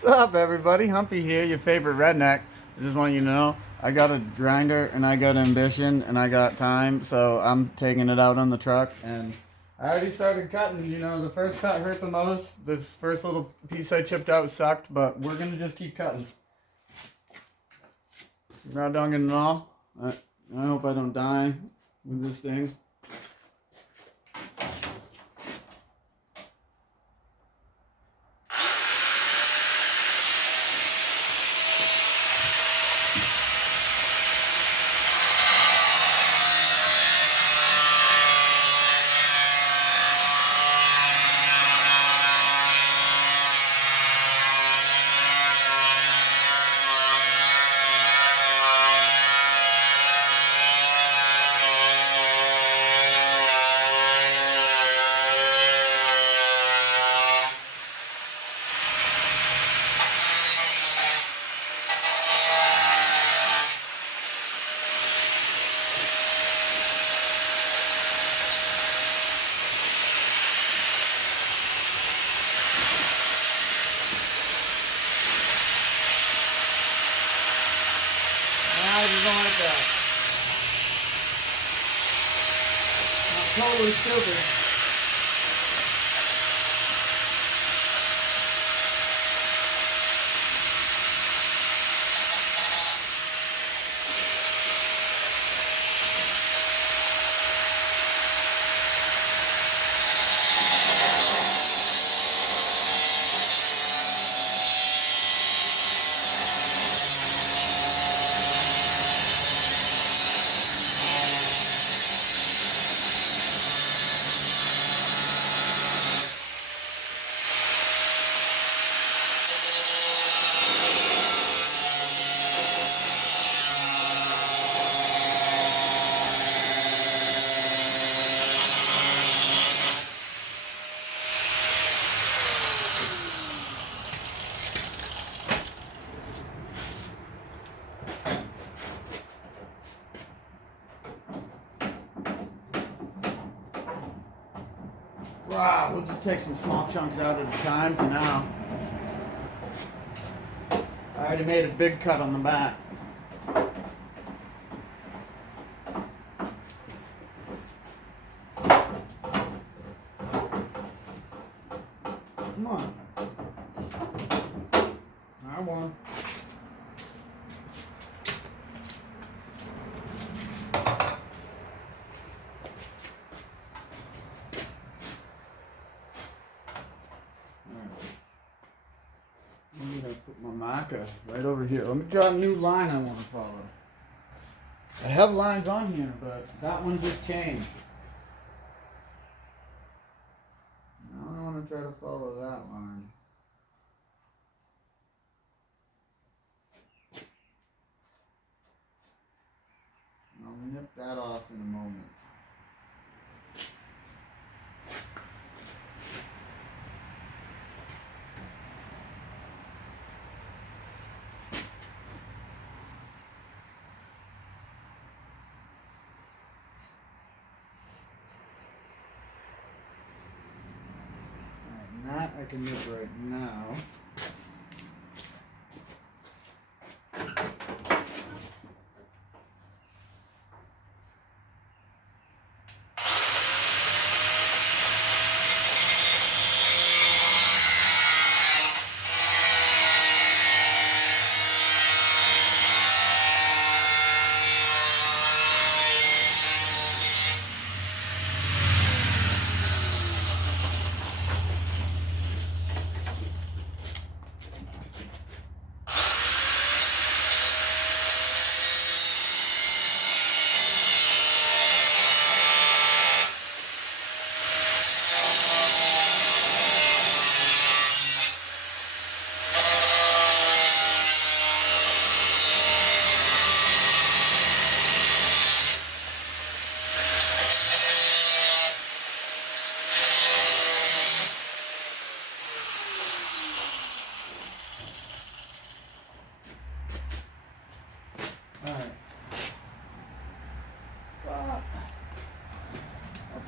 What's up, everybody? Humpy here, your favorite redneck. I just want you to know I got a grinder and I got ambition and I got time, so I'm taking it out on the truck. And I already started cutting. You know, the first cut hurt the most. This first little piece I chipped out sucked, but we're gonna just keep cutting. Raw dogging and all. I hope I don't die with this thing. I just don't like that. I'm totally stupid. Wow, we'll just take some small chunks out at a time for now. I already made a big cut on the back. Come on. I won. I'm gonna put my marker right over here. Let me draw a new line I want to follow. I have lines on here, but that one just changed. Now I want to try to follow that line. I'll nip that off in a moment. That I can nip right now.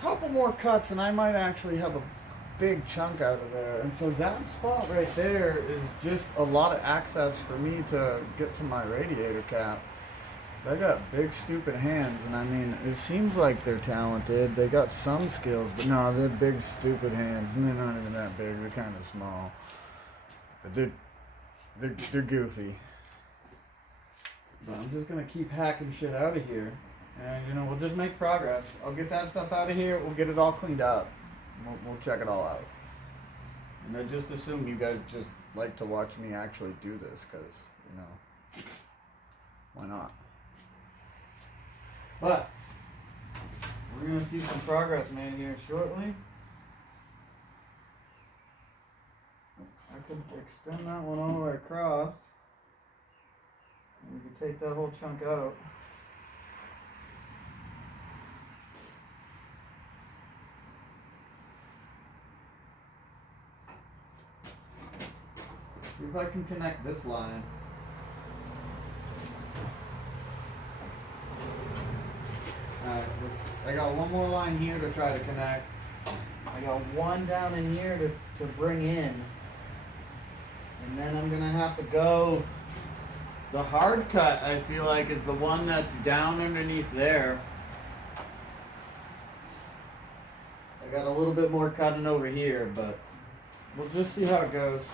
Couple more cuts and I might actually have a big chunk out of there. And so that spot right there is just a lot of access for me to get to my radiator cap. 'Cause I got big stupid hands, and I mean, it seems like they're talented. They got some skills, but no, they're big stupid hands, and they're not even that big. They're kind of small. But they're goofy. But I'm just gonna keep hacking shit out of here. And, you know, we'll just make progress. I'll get that stuff out of here. We'll get it all cleaned up. We'll check it all out. And I just assume you guys just like to watch me actually do this, because, you know, why not? But we're going to see some progress made here shortly. I could extend that one all the way across. And we could take that whole chunk out. See if I can connect this line. Alright, I got one more line here to try to connect. I got one down in here to bring in. And then I'm going to have to go. The hard cut, I feel like, is the one that's down underneath there. I got a little bit more cutting over here, but we'll just see how it goes.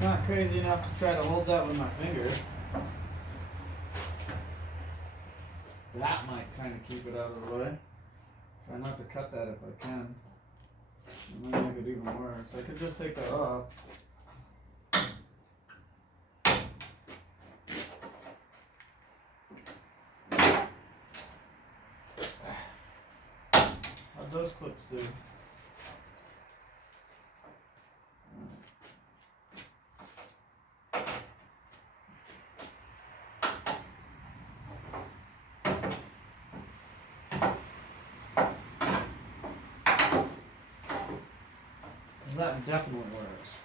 Not crazy enough to try to hold that with my finger. That might kind of keep it out of the way. Try not to cut that if I can. It might make it even worse. I could just take that off. How'd those clips do? That definitely works.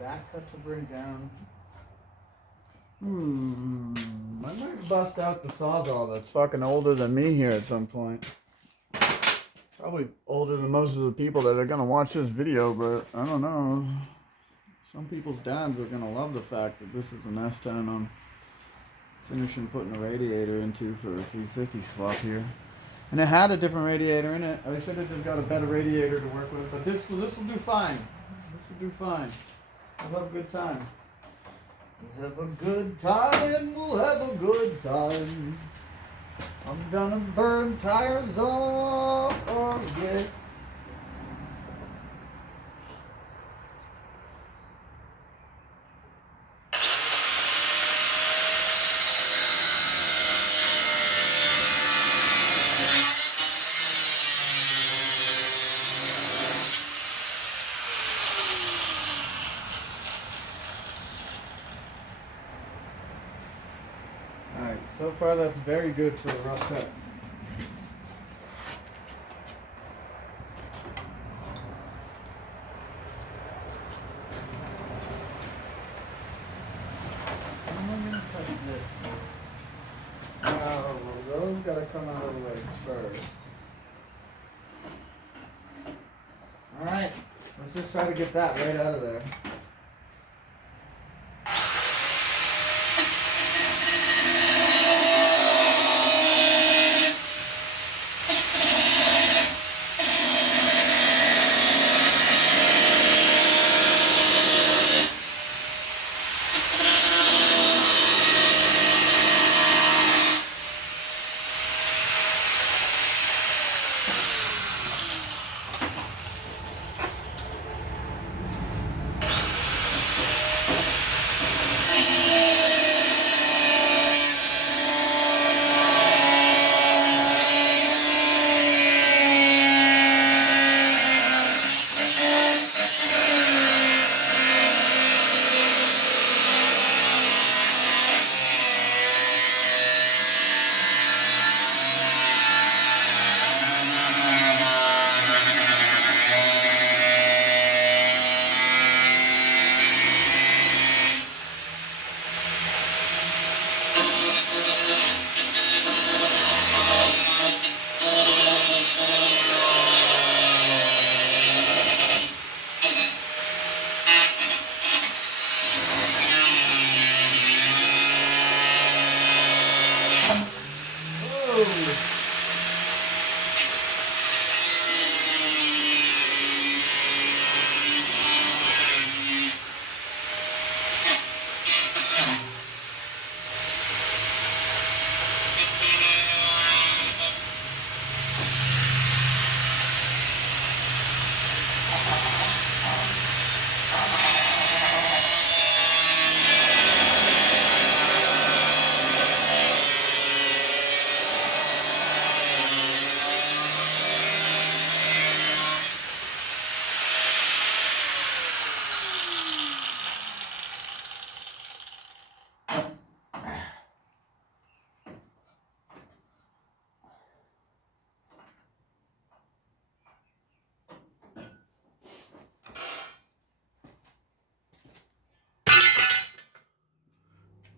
That cut to bring down. I might bust out the Sawzall that's fucking older than me here at some point. Probably older than most of the people that are gonna watch this video, but I don't know. Some people's dads are gonna love the fact that this is an S10 I'm finishing putting a radiator into for a 350 swap here. And it had a different radiator in it. I should have just got a better radiator to work with, but this will do fine. This will do fine. We'll have a good time. We'll have a good time. We'll have a good time. I'm gonna burn tires off. Oh, yeah. So far, that's very good for a rough cut. How am I going to cut this? way first. Alright, let's just try to get that right out of there.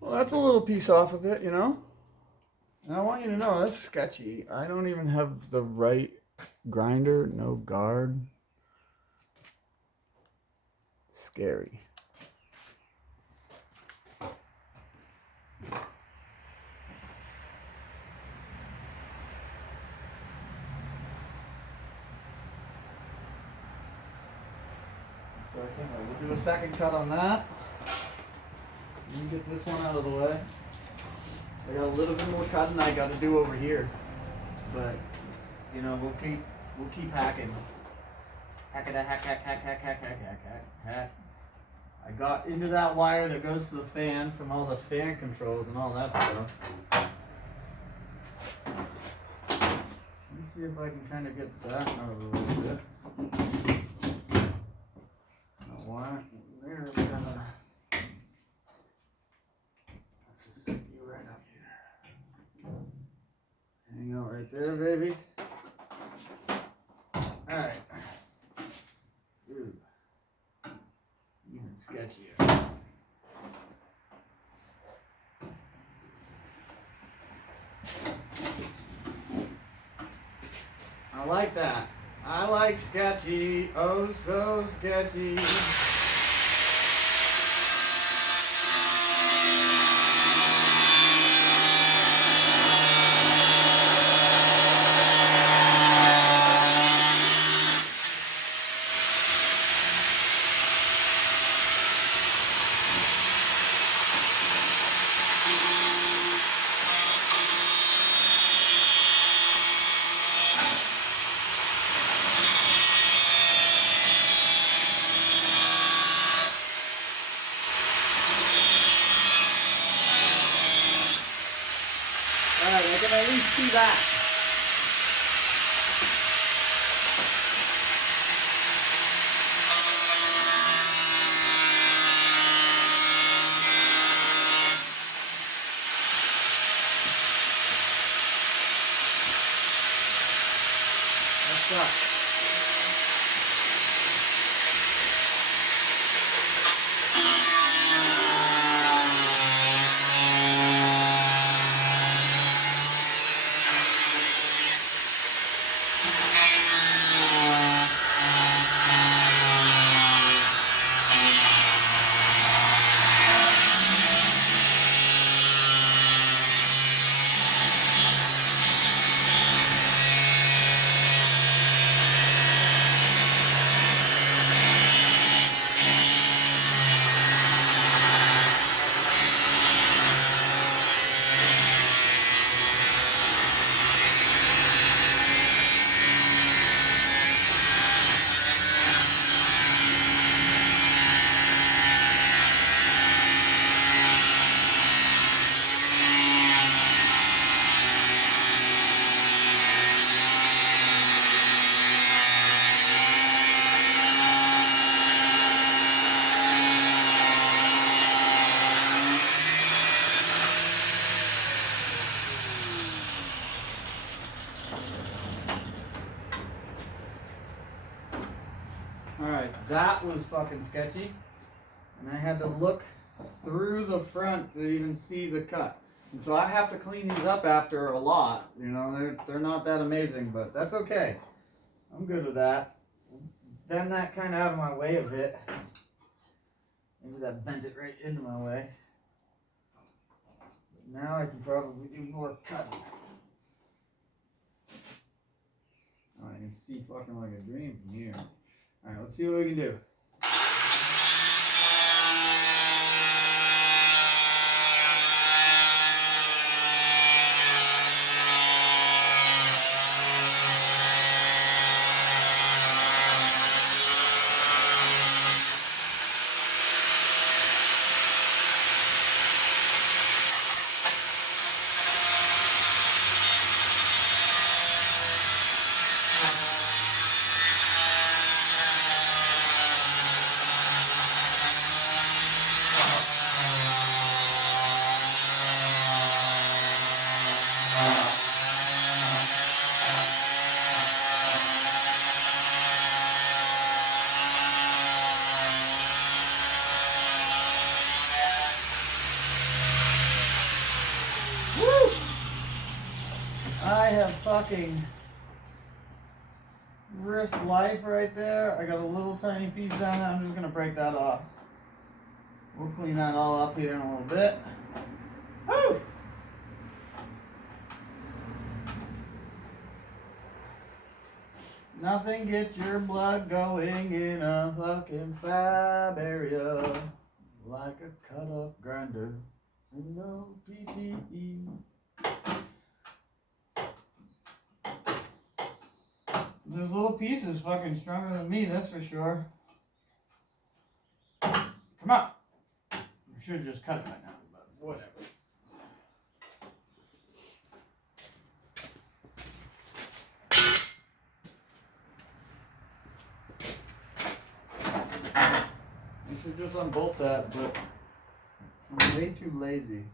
Well, that's a little piece off of it, you know? And I want you to know, that's sketchy. I don't even have the right grinder, no guard. Scary. So I think we'll do a second cut on that. Let me get this one out of the way. I got a little bit more cutting I got to do over here, but you know we'll keep hacking. Hack. I got into that wire that goes to the fan from all the fan controls and all that stuff. Let me see if I can kind of get that out of the way a bit. Wire there, we gotta. Let's just stick you right up here. Hang out right there, baby. Alright. Ooh. Even sketchier. I like that. I like sketchy. Oh, so sketchy. Alright, I can at least see that. That's right. Alright, that was fucking sketchy. And I had to look through the front to even see the cut. And so I have to clean these up after a lot. You know, they're not that amazing, but that's okay. I'm good with that. Bend that kind of out of my way a bit. Maybe that bent it right into my way. But now I can probably do more cutting. Oh, I can see fucking like a dream from here. Alright, let's see what we can do. I have fucking risked life right there. I got a little tiny piece down there. I'm just going to break that off. We'll clean that all up here in a little bit. Woo! Nothing gets your blood going in a fucking fab area like a cut-off grinder and no PPE. This little piece is fucking stronger than me, that's for sure. Come on. I should have just cut it by now, but whatever. I should just unbolt that, but I'm way too lazy.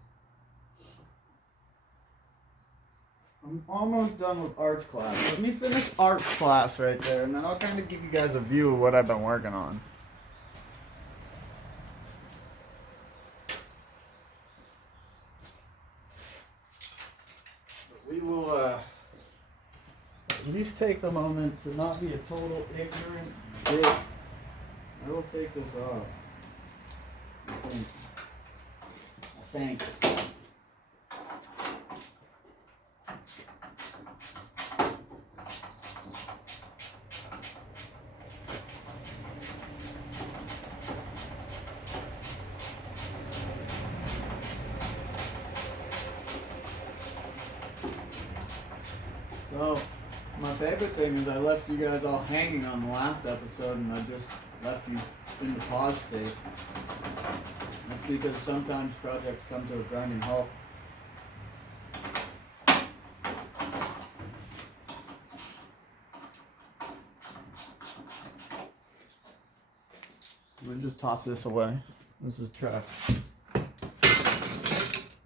I'm almost done with arts class. Let me finish arts class right there, and then I'll kind of give you guys a view of what I've been working on. But we will at least take the moment to not be a total ignorant dick. I will take this off. I think. So, my favorite thing is I left you guys all hanging on the last episode and I just left you in the pause state. That's because sometimes projects come to a grinding halt. I'm gonna just toss this away. This is trash.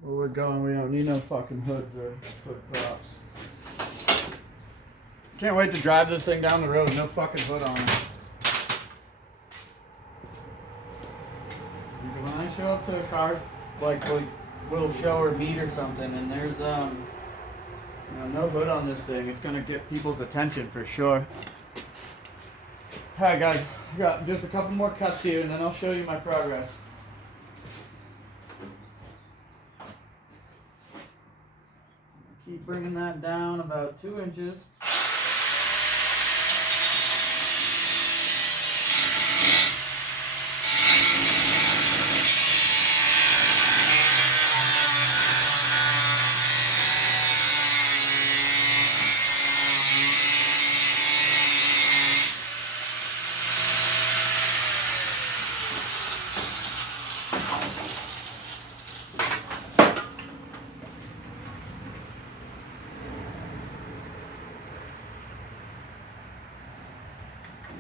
Where we're going, we don't need no fucking hoods or hood props. Can't wait to drive this thing down the road, no fucking hood on it. When I show up to a car, like little show or meet or something, and there's no hood on this thing, it's gonna get people's attention for sure. Alright guys, we got just a couple more cuts here, and then I'll show you my progress. Keep bringing that down about 2 inches.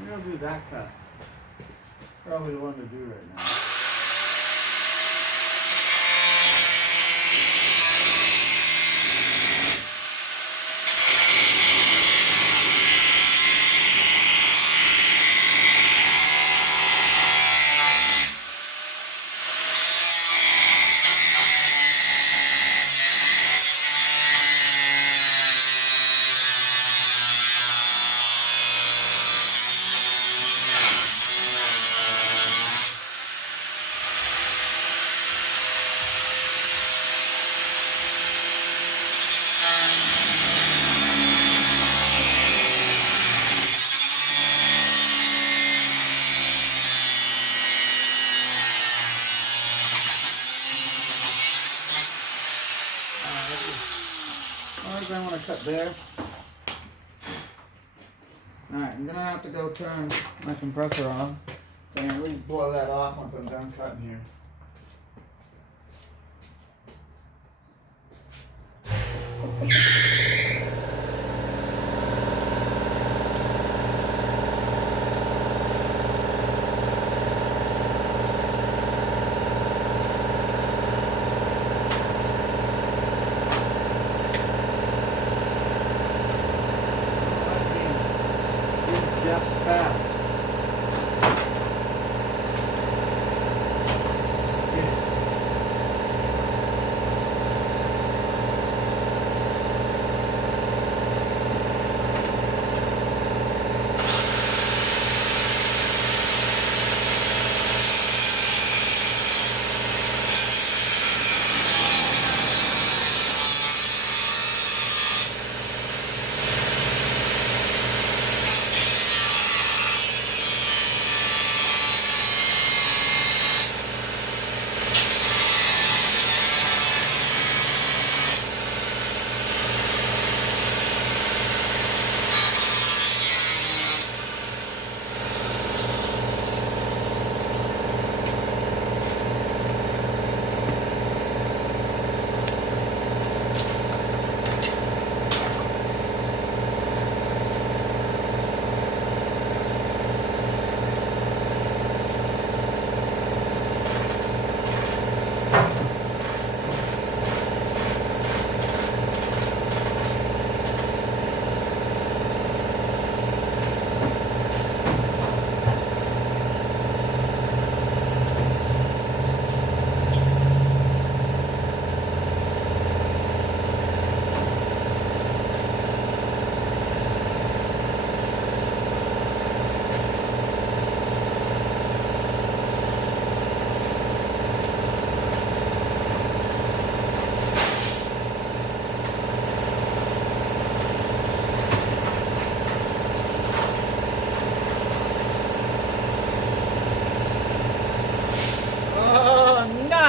Maybe I'll do that cut. Probably the one to do right now. up there. Alright, I'm gonna have to go turn my compressor on so I can at least blow that off once I'm done cutting here. Just fast.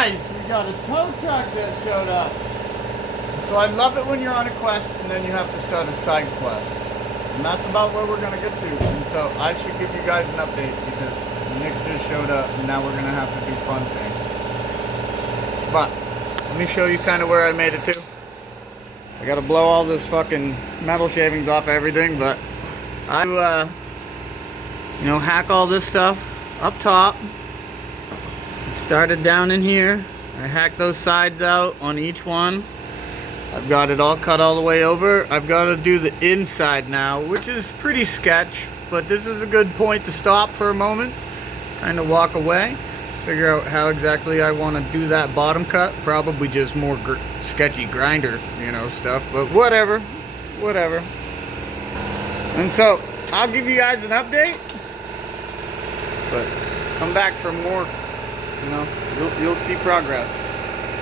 We got a tow truck that showed up. So I love it when you're on a quest and then you have to start a side quest. And that's about where we're going to get to. And so I should give you guys an update because Nick just showed up and now we're going to have to do fun things. But let me show you kind of where I made it to. I got to blow all this fucking metal shavings off everything, but I hack all this stuff up top. Started down in here. I hacked those sides out on each one. I've got it all cut all the way over. I've got to do the inside now, which is pretty sketch, but this is a good point to stop for a moment, kind of walk away, figure out how exactly I want to do that bottom cut. Probably just more sketchy grinder, stuff, but whatever. And so I'll give you guys an update, but come back for more. You'll see progress.